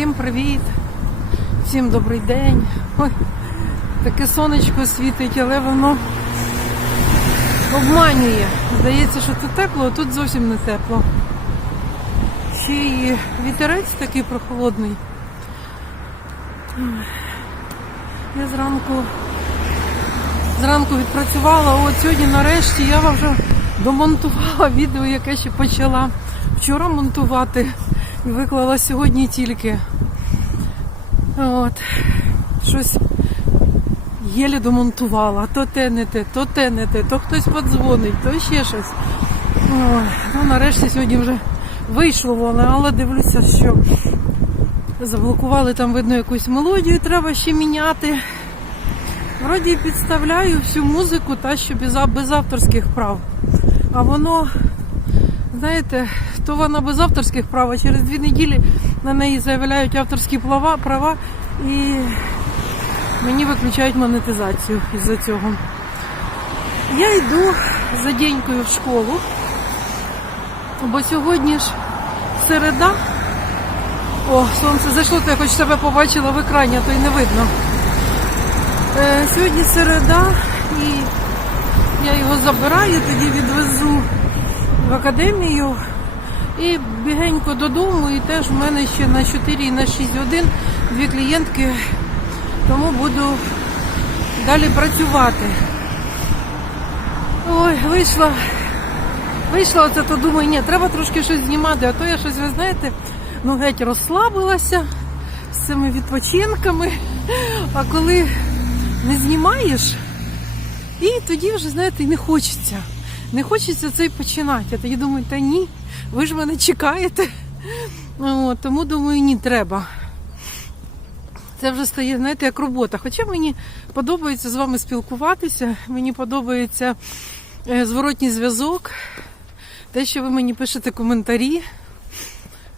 Всім привіт! Всім добрий день. Ой, таке сонечко світить, але воно обманює. Здається, що тут тепло, а тут зовсім не тепло. Ще й вітерець такий прохолодний. Я зранку, зранку відпрацювала, от сьогодні нарешті я вже домонтувала відео, яке ще почала вчора монтувати і виклала сьогодні тільки. От. Щось єлі домонтувала. То те не те, то те не те, то хтось подзвонить, то ще щось. Ой, ну нарешті сьогодні вже вийшло воно, але дивлюся, що заблокували там, видно, якусь мелодію, треба ще міняти. Вроді підставляю всю музику, та що без авторських прав. А воно, знаєте, то вона без авторських прав, а через дві неділі на неї заявляють авторські права, і мені виключають монетизацію із-за цього. Я йду за денькою в школу, бо сьогодні ж середа. О, сонце зайшло, то я хоч себе побачила в екрані, а то й не видно. Е, сьогодні середа і я його забираю, тоді відвезу в академію і бігенько додому. І теж в мене ще на 4 і на 6 годин дві клієнтки, тому буду далі працювати. Ой, вийшла. Вийшла оце, то думаю, ні, треба трошки щось знімати, а то я щось, ви знаєте, ну геть розслабилася з цими відпочинками. А коли не знімаєш, і тоді вже, знаєте, не хочеться. Не хочеться це починати. Тоді думаю, та ні, ви ж мене чекаєте. От, тому думаю, ні, треба. Це вже стає, знаєте, як робота. Хоча мені подобається з вами спілкуватися, мені подобається е, зворотній зв'язок, те, що ви мені пишете коментарі.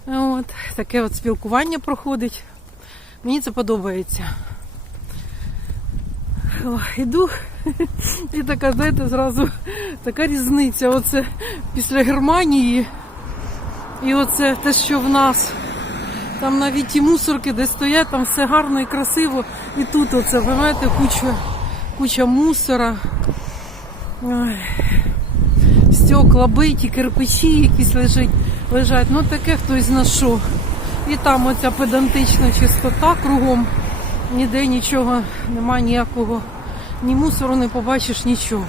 От, таке от спілкування проходить. Мені це подобається. О, іду і така, знаєте, зразу така різниця. Оце після Германії. І оце те, що в нас. Там навіть ті мусорки, де стоять, там все гарно і красиво. І тут оце, ви знаєте, куча, куча мусора. Ой. Стекла биті, кирпичі якісь лежать, лежать. Ну таке хтось знайшов. І там оця педантична чистота кругом. Ніде нічого, нема ніякого, ні мусору не побачиш нічого.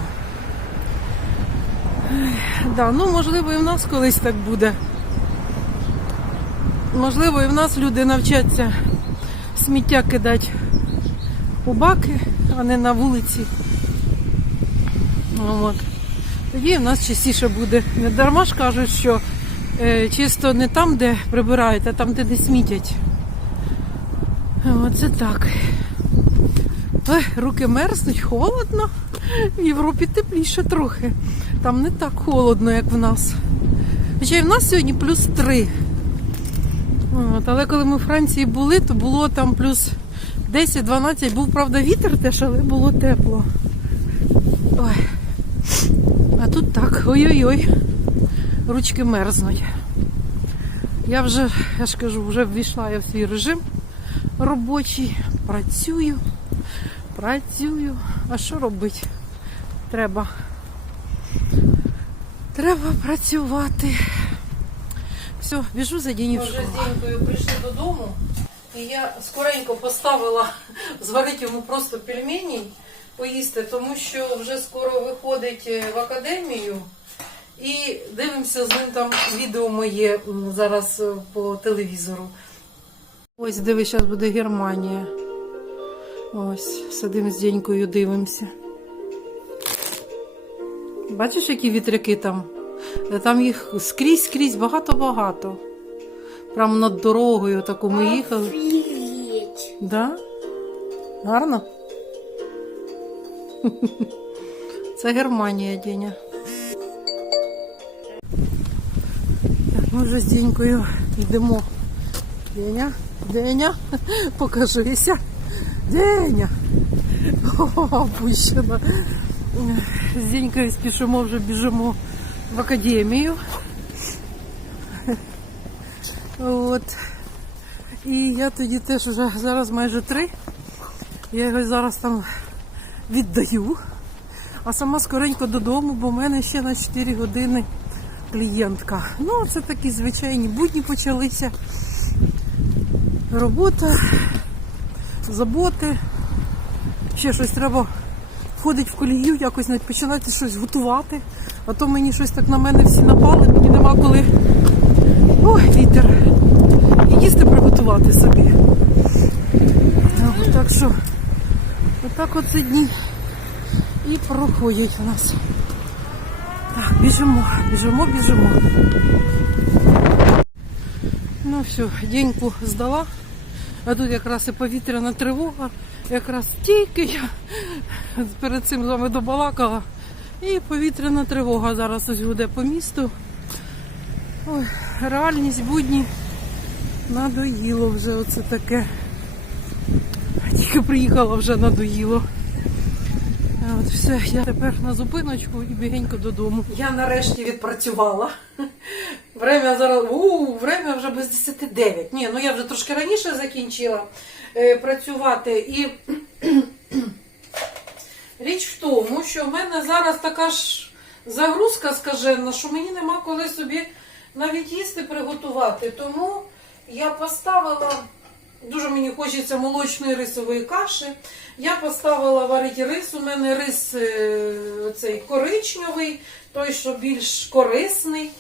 Да, ну можливо і в нас колись так буде. Можливо, і в нас люди навчаться сміття кидати у баки, а не на вулиці. Ну, От. Тоді в нас частіше буде. Не дарма ж кажуть, що е, чисто не там, де прибирають, а там, де не смітять. Оце так. Ой, руки мерзнуть, холодно. В Європі тепліше трохи. Там не так холодно, як в нас. Хоча і в нас сьогодні плюс 3. От, але коли ми в Франції були, то було там плюс 10-12. Був, правда, вітер теж, але було тепло. Ой. А тут так, ой-ой-ой. Ручки мерзнуть. Я вже, я ж кажу, вже ввійшла я в свій режим робочий. Працюю, працюю. А що робити? Треба. Треба працювати. Все, біжу за день в. Вже з Денькою прийшли додому, і я скоренько поставила зварити йому просто пельмені поїсти, тому що вже скоро виходить е, в академію. І дивимося з ним там відео моє зараз е, по телевізору. Ось диви, зараз буде Германія. Ось, сидимо з Денькою, дивимося. Бачиш, які вітряки там? Е, Там їх скрізь, скрізь, багато-багато. Прямо над дорогою таку ми їхали. Офигеть. Да? Гарно? Це Германія, Деня. Ми вже з Денькою йдемо. Деня, Деня, покажися. Деня. Опущена. З Денькою спішимо, вже біжимо в академію. От. І я тоді теж вже зараз майже три. Я його зараз там віддаю. А сама скоренько додому, бо в мене ще на 4 години клієнтка. Ну, це такі звичайні будні почалися. Робота, заботи. Ще щось треба входити в колію, якось навіть починати щось готувати. А то мені щось так на мене всі напали, мені нема коли. Ой, вітер. І їсти приготувати собі. Так що, отак оце дні і проходять у нас. Так, біжимо, біжимо, біжимо. Ну все, деньку здала. А тут якраз і повітряна тривога. Якраз тільки я перед цим з вами добалакала. І повітряна тривога зараз ось гуде по місту. Ой, реальність будні надоїло вже оце таке. Тільки приїхала вже надоїло. А От все, я тепер на зупиночку і бігенько додому. Я нарешті відпрацювала. Время зараз, у, время вже без 10.09. Ні, ну я вже трошки раніше закінчила е, працювати. І річ в тому, що в мене зараз така ж загрузка скажена, що мені нема коли собі навіть їсти приготувати. Тому я поставила. Дуже мені хочеться молочної рисової каші. Я поставила варити рис. У мене рис е, оцей коричневий, той, що більш корисний.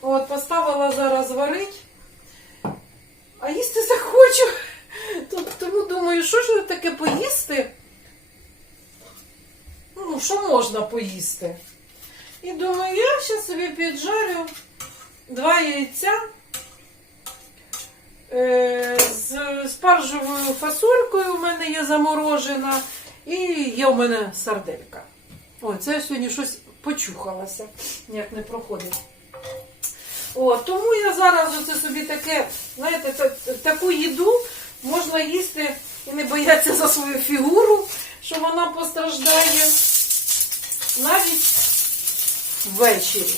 От, поставила зараз варити. А їсти захочу. Тому думаю, що ж таке поїсти? Ну, що можна поїсти? І думаю, я ще собі піджарю два яйця з спаржевою фасолькою у мене є заморожена, і є у мене сарделька. О, це я сьогодні щось почухалася, ніяк не проходить. О, тому я зараз оце собі таке, знаєте, та- таку їду можна їсти і не боятися за свою фігуру, що вона постраждає навіть ввечері.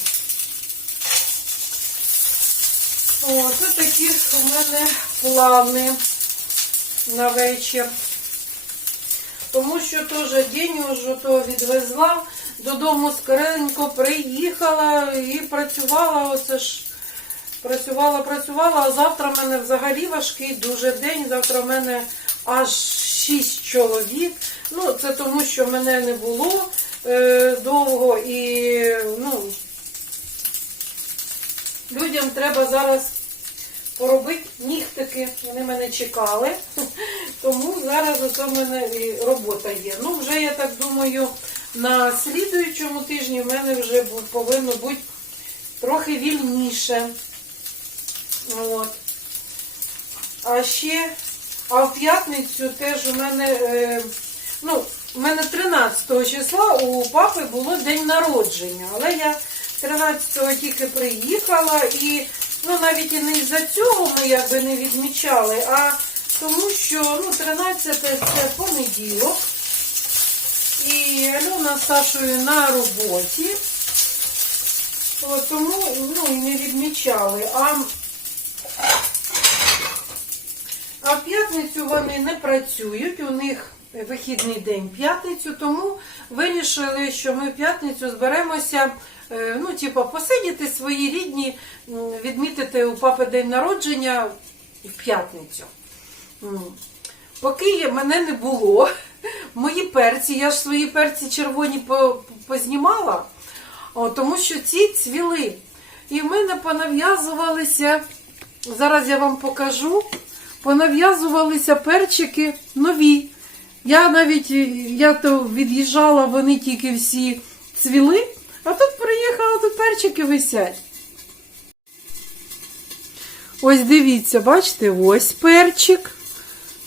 О, це такі у мене плани на вечір. Тому що теж день уже то відвезла, додому скоренько приїхала і працювала. Оце ж працювала, працювала, а завтра в мене взагалі важкий дуже день. Завтра в мене аж шість чоловік. Ну, це тому, що мене не було е, довго і ну, людям треба зараз поробити нігтики. Вони мене чекали. Тому зараз ось у мене робота є. Ну, вже я так думаю, на слідуючому тижні в мене вже повинно бути трохи вільніше. От. А ще, а в п'ятницю теж у мене, е, ну, у мене 13 числа у папи було день народження, але я 13-го тільки приїхала і ну, навіть і не із-за цього ми якби не відмічали, а тому що ну, 13 це понеділок. І Альона з Сашою на роботі. От, тому ну, і не відмічали. А, а в п'ятницю вони не працюють, у них вихідний день п'ятницю, тому вирішили, що ми в п'ятницю зберемося, е, ну, типу, посидіти свої рідні, відмітити у папи день народження в п'ятницю. Поки мене не було, мої перці, я ж свої перці червоні познімала, тому що ці цвіли. І в мене понав'язувалися, зараз я вам покажу, понав'язувалися перчики нові. Я навіть е, я то від'їжджала, вони тільки всі цвіли, а тут приїхала, тут перчики висять. Ось дивіться, бачите, ось перчик.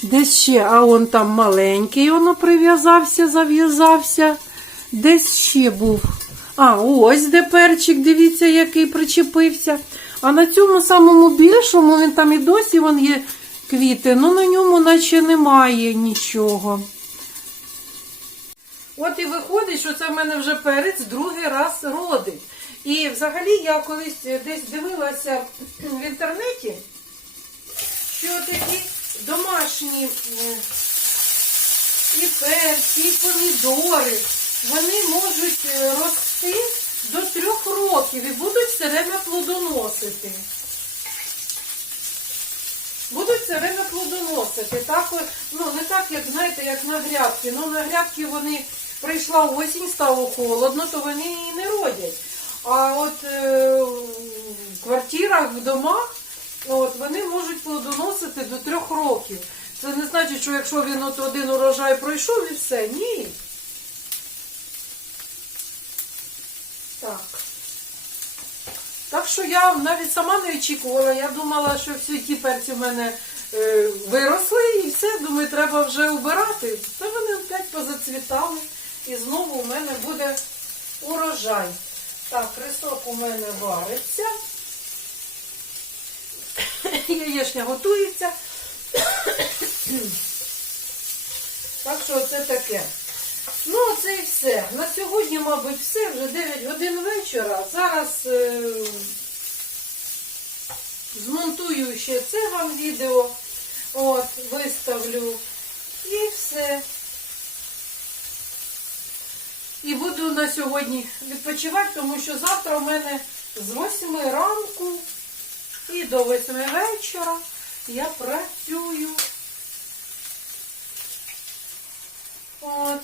Десь ще, а он там маленький, воно прив'язався, зав'язався. Десь ще був. А, ось де перчик, дивіться, який причепився. А на цьому самому більшому, він там і досі вон є квіти, ну на ньому наче немає нічого. От і виходить, що це в мене вже перець другий раз родить. І взагалі я колись десь дивилася в інтернеті, що такі домашні і перці, і помідори, вони можуть е, рости до трьох років і будуть все время плодоносити. Будуть все время плодоносити. Так, о- ну, не так, як знаєте, як на грядки. Ну, на грядки вони прийшла осінь, стало холодно, то вони і не родять. А от е, в квартирах, в домах, от, вони можуть плодоносити до трьох років. Це не значить, що якщо він от один урожай пройшов і все. Ні. Так. Так що я навіть сама не очікувала. Я думала, що всі ті перці в мене виросли і все, думаю, треба вже убирати. Та вони опять позацвітали. І знову у мене буде урожай. Так, рисок у мене вариться. Яєчня готується. Так що це таке. Ну, це і все. На сьогодні, мабуть, все. Вже 9 годин вечора. Зараз е, змонтую ще це вам відео. От, виставлю. І все. І буду на сьогодні відпочивати, тому що завтра у мене з 8 ранку і до 8 вечора я працюю. От.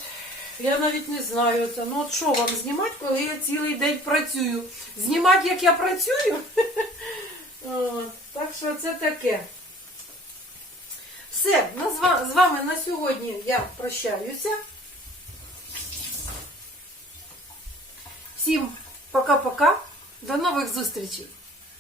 Я навіть не знаю це. Ну от що вам знімати, коли я цілий день працюю? Знімати, як я працюю? Так що це таке. Все, ну, з ва- з вами на сьогодні я прощаюся. Всім пока-пока. До нових зустрічей.